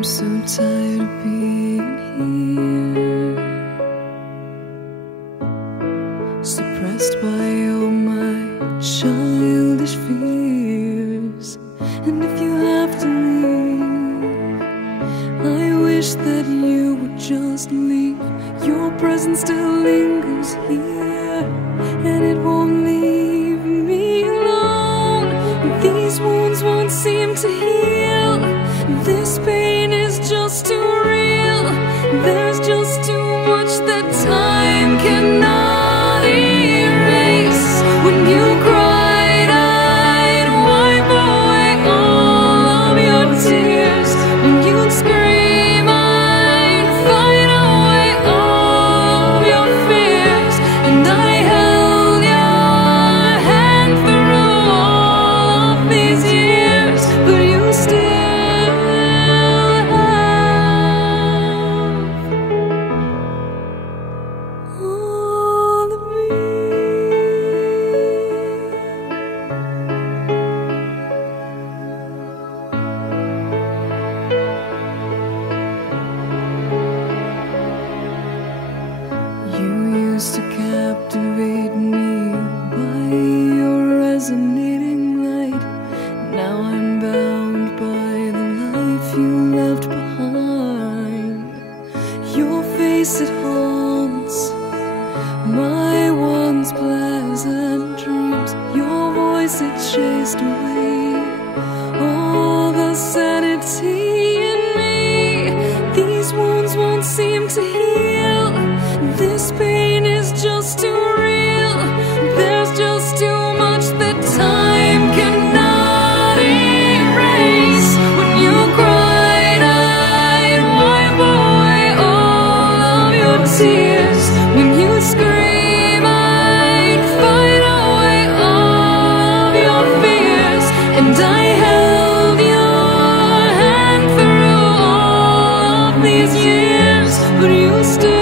I'm so tired of being here, suppressed by all my childish fears. And if you have to leave, I wish that you would just leave. Your presence still lingers here, and it won't leave me alone. These wounds won't seem to heal. This pain is just too real. There's just too much that time cannot erase. When you cried, I'd wipe away all of your tears. When you'd scream, I'd fight away all of your fears. And I held your hand through all of these years, but you still to captivate me by your resonating light. Now I'm bound by the life you left behind. Your face, it haunts my once pleasant dreams. Your voice, it chased away all the sanity in me. These wounds won't seem to heal. This pain is just too real. There's just too much that time cannot erase. When you cried, I'd wipe away all of your tears. When you scream, I'd fight away all of your fears. And I held your hand through all of these years, but you still